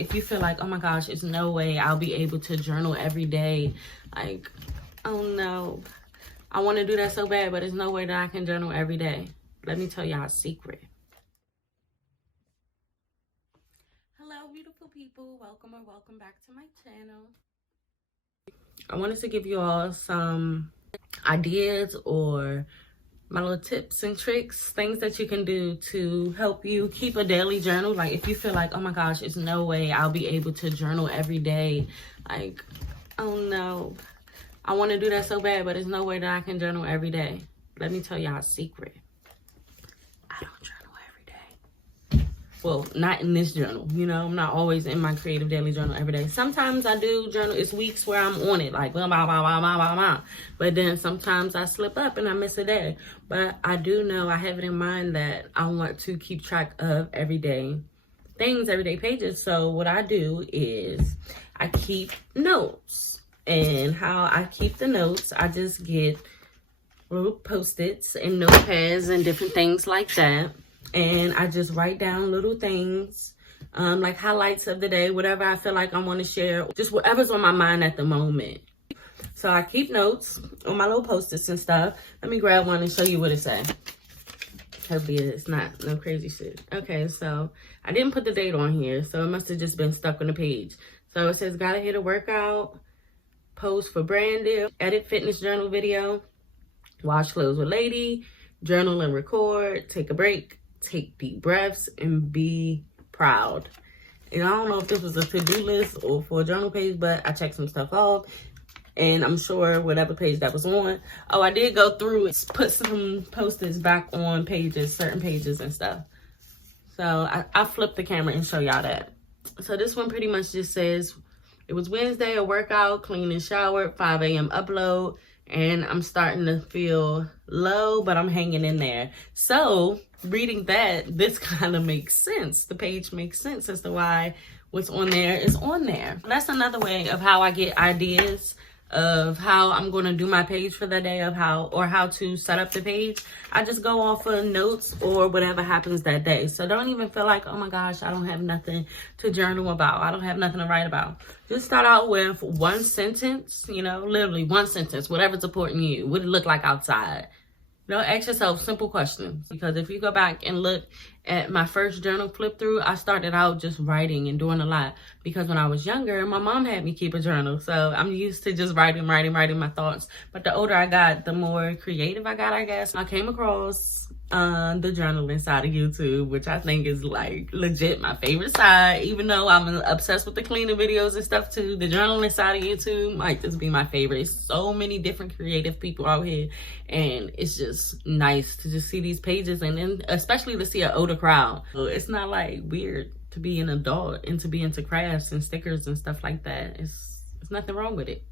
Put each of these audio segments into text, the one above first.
If you feel like, oh my gosh, there's no way I'll be able to journal every day, like, oh no, I want to do that so bad, but there's no way that I can journal every day. Let me tell y'all a secret. Hello, beautiful people. Welcome or welcome back to my channel. I wanted to give you all some ideas or my little tips and tricks, things that you can do to help you keep a daily journal. Like if you feel like, oh my gosh, there's no way I'll be able to journal every day, like, oh no, I want to do that so bad, but there's no way that I can journal every day. Let me tell y'all a secret. I don't journal every day. Well, not in this journal. You know, I'm not always in my creative daily journal every day. Sometimes I do journal. It's weeks where I'm on it, like blah, blah, blah, blah, blah, blah, blah. But then sometimes I slip up and I miss a day. But I do know, I have it in mind that I want to keep track of everyday things, everyday pages. So what I do is I keep notes. And how I keep the notes, I just get little Post-its and notepads and different things like that. And I just write down little things, like highlights of the day, whatever I feel like I want to share, just whatever's on my mind at the moment. So I keep notes on my little Post-its and stuff. Let me grab one and show you what it says. Hopefully it's not no crazy shit. Okay, so I didn't put the date on here, so it must have just been stuck on the page. So it says, gotta hit a workout, post for brand deal, edit fitness journal video, wash clothes with lady, journal and record, take a break, take deep breaths, and be proud. And I don't know if this was a to-do list or for a journal page, but I checked some stuff off. And I'm sure whatever page that was on. Oh, I did go through and put some Post-its back on pages, certain pages and stuff. So I flipped the camera and show y'all that. So this one pretty much just says, it was Wednesday, a workout, clean and showered, 5 a.m. upload, and I'm starting to feel low, but I'm hanging in there. So reading that, this kind of makes sense. The page makes sense as to why what's on there is on there. That's another way of how I get ideas of how I'm going to do my page for the day, of how to set up the page. I just go off of notes or whatever happens that day. So don't even feel like, oh my gosh, I don't have nothing to journal about. I don't have nothing to write about. Just start out with one sentence, you know, literally one sentence, whatever's important to you. What it look like outside? You know, ask yourself simple questions. Because if you go back and look at my first journal flip through, I started out just writing and doing a lot. Because when I was younger, my mom had me keep a journal. So I'm used to just writing my thoughts. But the older I got, the more creative I got, I guess. I came across the journaling side of YouTube, which I think is like legit my favorite side. Even though I'm obsessed with the cleaning videos and stuff too, the journaling side of YouTube might just be my favorite. So many different creative people out here, and it's just nice to just see these pages, and then especially to see an older crowd. So it's not like weird to be an adult and to be into crafts and stickers and stuff like that. It's nothing wrong with it.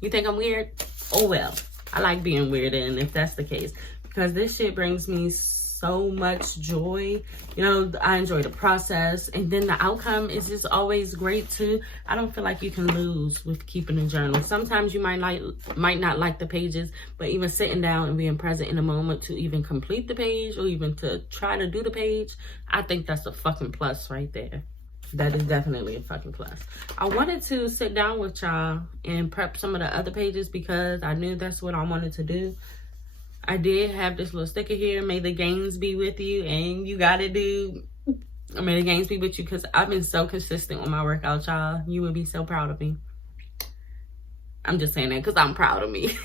You think I'm weird? Oh well, I like being weird, and if that's the case, because this shit brings me so much joy. You know, I enjoy the process, and then the outcome is just always great too. I don't feel like you can lose with keeping a journal. Sometimes you might not like the pages, but even sitting down and being present in a moment to even complete the page or even to try to do the page, I think that's a fucking plus right there. That is definitely a fucking plus. I wanted to sit down with y'all and prep some of the other pages because I knew that's what I wanted to do. I did have this little sticker here, may the gains be with you, and you gotta do, may the gains be with you, because I've been so consistent with my workout, y'all. You would be so proud of me. I'm just saying that because I'm proud of me.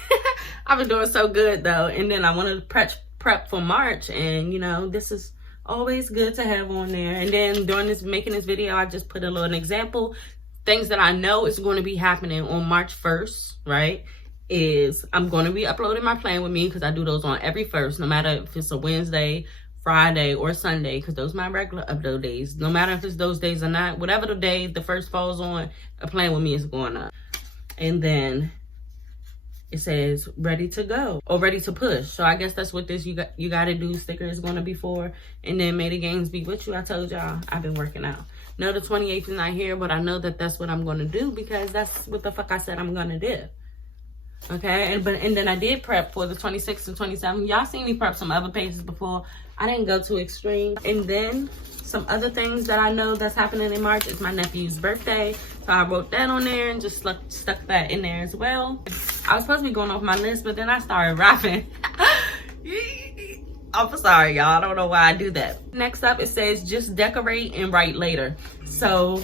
I've been doing so good though, and then I wanted to prep for March, and you know, this is always good to have on there. And then during making this video, I just put a little example, things that I know is going to be happening on March 1st, right? Is I'm going to be uploading my plan with me, because I do those on every first, no matter if it's a Wednesday, Friday, or Sunday, because those are my regular upload days. No matter if it's those days or not, whatever the day the first falls on, a plan with me is going up. And then it says ready to go or ready to push. So I guess that's what this you got to do sticker is going to be for. And then may the gains be with you. I told y'all I've been working out. No, the 28th is not here, but I know that that's what I'm going to do, because that's what the fuck I said I'm going to do. Okay, and then I did prep for the 26th and 27th. Y'all seen me prep some other pages before. I didn't go too extreme. And then some other things that I know that's happening in March is my nephew's birthday. So I wrote that on there and just stuck that in there as well. I was supposed to be going off my list, but then I started rapping. I'm sorry, y'all. I don't know why I do that. Next up, it says just decorate and write later. So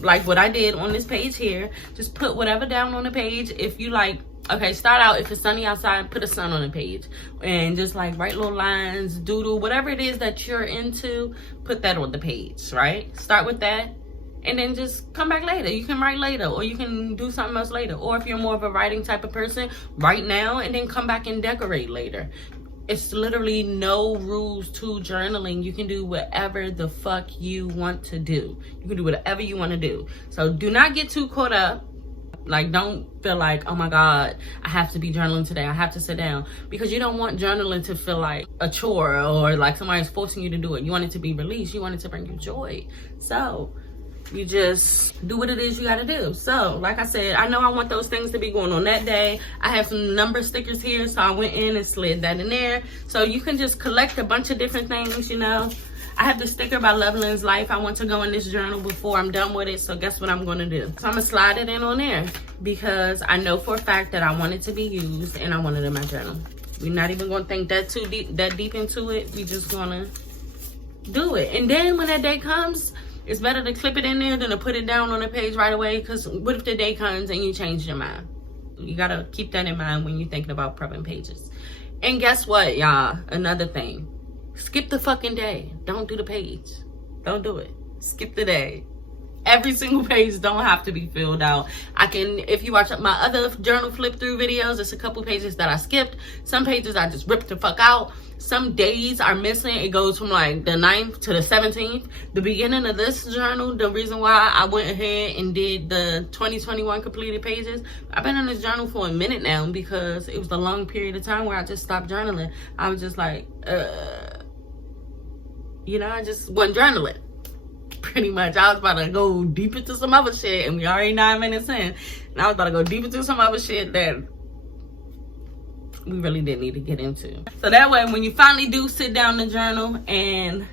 like what I did on this page here, just put whatever down on the page. If you like, okay, start out, if it's sunny outside, put a sun on the page and just like write little lines, doodle, whatever it is that you're into, put that on the page, right? Start with that and then just come back later. You can write later, or you can do something else later. Or if you're more of a writing type of person, write now and then come back and decorate later. It's literally no rules to journaling. You can do whatever the fuck you want to do. You can do whatever you want to do. So do not get too caught up. Like, don't feel like, oh my God, I have to be journaling today. I have to sit down. Because you don't want journaling to feel like a chore or like somebody's forcing you to do it. You want it to be released. You want it to bring you joy. So you just do what it is you got to do. So like I said, I know I want those things to be going on that day. I have some number stickers here, so I went in and slid that in there. So you can just collect a bunch of different things, you know. I have the sticker by Loveland's Life. I want to go in this journal before I'm done with it. So guess what I'm going to do? So I'm going to slide it in on there because I know for a fact that I want it to be used and I want it in my journal. We're not even going to think that deep into it. We just going to do it. And then when that day comes, it's better to clip it in there than to put it down on the page right away. Because what if the day comes and you change your mind? You got to keep that in mind when you're thinking about prepping pages. And guess what, y'all? Another thing. Skip the fucking day. Don't do the page. Don't do it. Skip the day. Every single page don't have to be filled out. I can, if you watch my other journal flip through videos, it's a couple pages that I skipped. Some pages I just ripped the fuck out. Some days are missing. It goes from like the 9th to the 17th. The beginning of this journal, the reason why I went ahead and did the 2021 completed pages, I've been in this journal for a minute now because it was a long period of time where I just stopped journaling. I was just like, you know, I just wasn't journaling. Pretty much. I was about to go deep into some other shit, and we already 9 minutes in. And I was about to go deep into some other shit that we really didn't need to get into. So that way, when you finally do sit down to journal and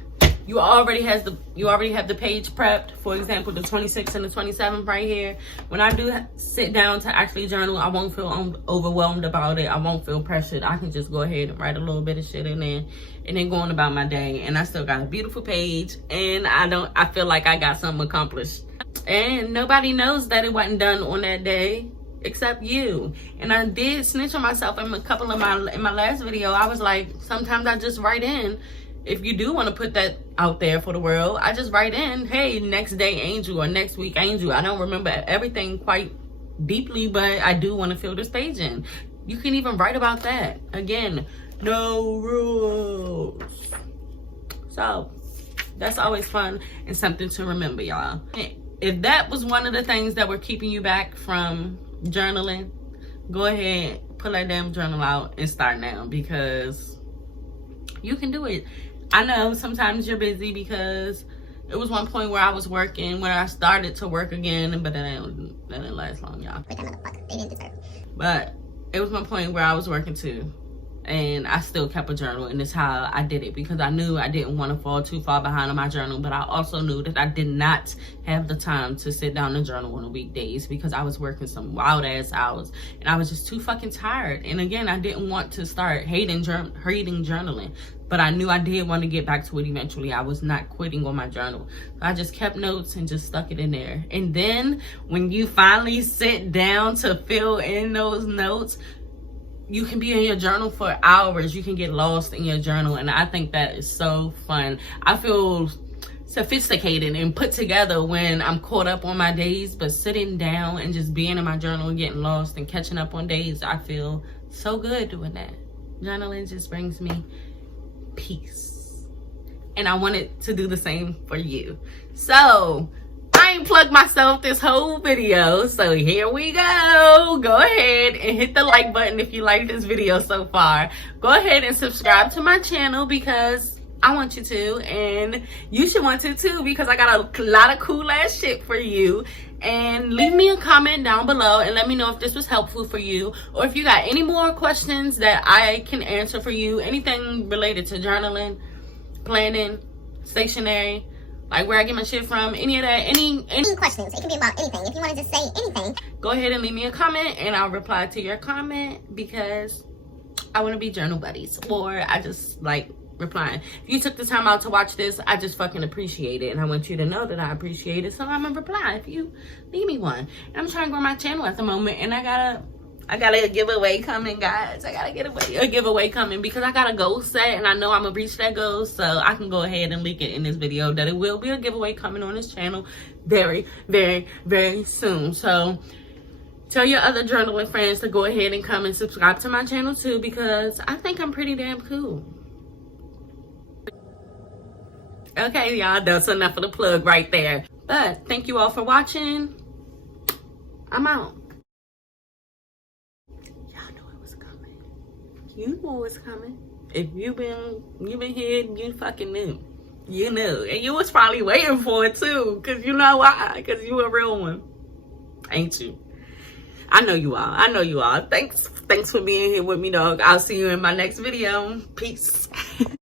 you already have the page prepped, for example, the 26th and the 27th right here. When I do sit down to actually journal, I won't feel overwhelmed about it. I won't feel pressured. I can just go ahead and write a little bit of shit in there and then go on about my day. And I still got a beautiful page, and I feel like I got something accomplished. And nobody knows that it wasn't done on that day except you. And I did snitch on myself in a couple of in my last video. I was like, sometimes I just write in, if you do want to put that out there for the world, I just write in, hey, next day Angel or next week Angel. I don't remember everything quite deeply, but I do want to fill this page in. You can even write about that. Again, no rules. So that's always fun and something to remember, y'all. If that was one of the things that were keeping you back from journaling, go ahead, pull that damn journal out and start now, because you can do it. I know sometimes you're busy, because it was one point where I was working, where I started to work again, but that didn't last long, y'all. But it was one point where I was working too, and I still kept a journal, and it's how I did it, because I knew I didn't want to fall too far behind on my journal, but I also knew that I did not have the time to sit down and journal on the weekdays, because I was working some wild ass hours, and I was just too fucking tired. And again, I didn't want to start hating journaling, but I knew I did want to get back to it eventually. I was not quitting on my journal. So I just kept notes and just stuck it in there. And then when you finally sit down to fill in those notes, you can be in your journal for hours. You can get lost in your journal, and I think that is so fun. I feel sophisticated and put together when I'm caught up on my days, but sitting down and just being in my journal and getting lost and catching up on days, I feel so good doing that. Journaling just brings me peace, and I wanted to do the same for you. So I ain't plugged myself this whole video, so here we go. Go ahead and hit the like button if you like this video so far. Go ahead and subscribe to my channel, because I want you to, and you should want to too, because I got a lot of cool ass shit for you. And leave me a comment down below and let me know if this was helpful for you, or if you got any more questions that I can answer for you. Anything related to journaling, planning, stationery, like where I get my shit from, any of that, any questions. It can be about anything. If you want to just say anything, go ahead and leave me a comment and I'll reply to your comment, because I want to be journal buddies, or I just like replying. If you took the time out to watch this, I just fucking appreciate it, and I want you to know that I appreciate it, so I'm gonna reply if you leave me one. And I'm trying to grow my channel at the moment, and I got a giveaway coming, guys. I got a giveaway coming, because I got a goal set and I know I'm gonna reach that goal, so I can go ahead and link it in this video that it will be a giveaway coming on this channel very, very, very soon. So tell your other journaling friends to go ahead and come and subscribe to my channel too, because I think I'm pretty damn cool. Okay, y'all, that's enough of the plug right there. But thank you all for watching. I'm out. Y'all know it was coming. You knew it was coming. If you've been here, you fucking knew. You knew. And you was probably waiting for it too. Cause you know why? Cause you a real one. Ain't you? I know you all. I know you all. Thanks for being here with me, dog. I'll see you in my next video. Peace.